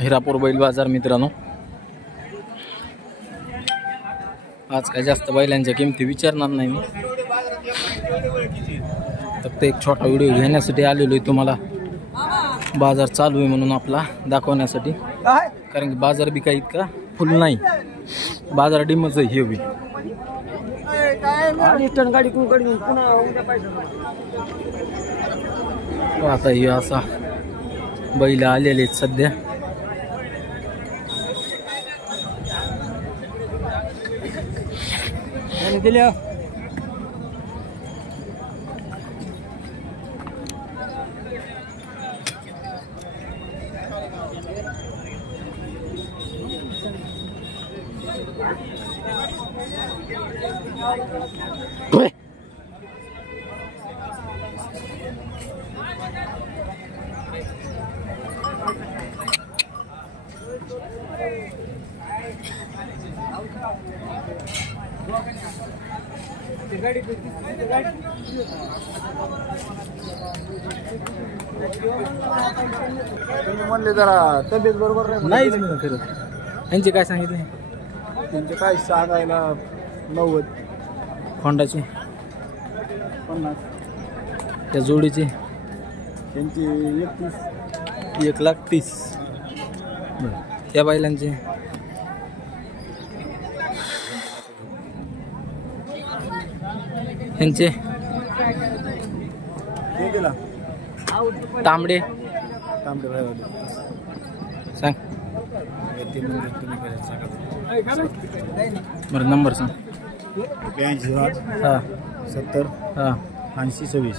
हिरापूर बैल बाजार मित्रांनो, आज काय जास्त बैलांच्या किमती विचारणार नाही मी, फक्त एक छोटा व्हिडिओ घेण्यासाठी आलेलो आहे तुम्हाला बाजार चालू आहे म्हणून आपला दाखवण्यासाठी. कारण की बाजार बी काही इतका फुल नाही, बाजार डिमच आहे. हे बी आता हे असा बैल आलेले आहेत सध्या. दिल्या म्हणले जरा तब्येत बरोबर नाहीच मी करत. यांचे काय सांगितले? त्यांचे काय सांगायला 90, खोंडाचे 50, त्या जोडीचे त्यांची 31, 1,30,000. त्या बैलांचे ह्यांचे तांबडे सांग बरं. नंबर सांग. 82 हां 70 हां 80 26.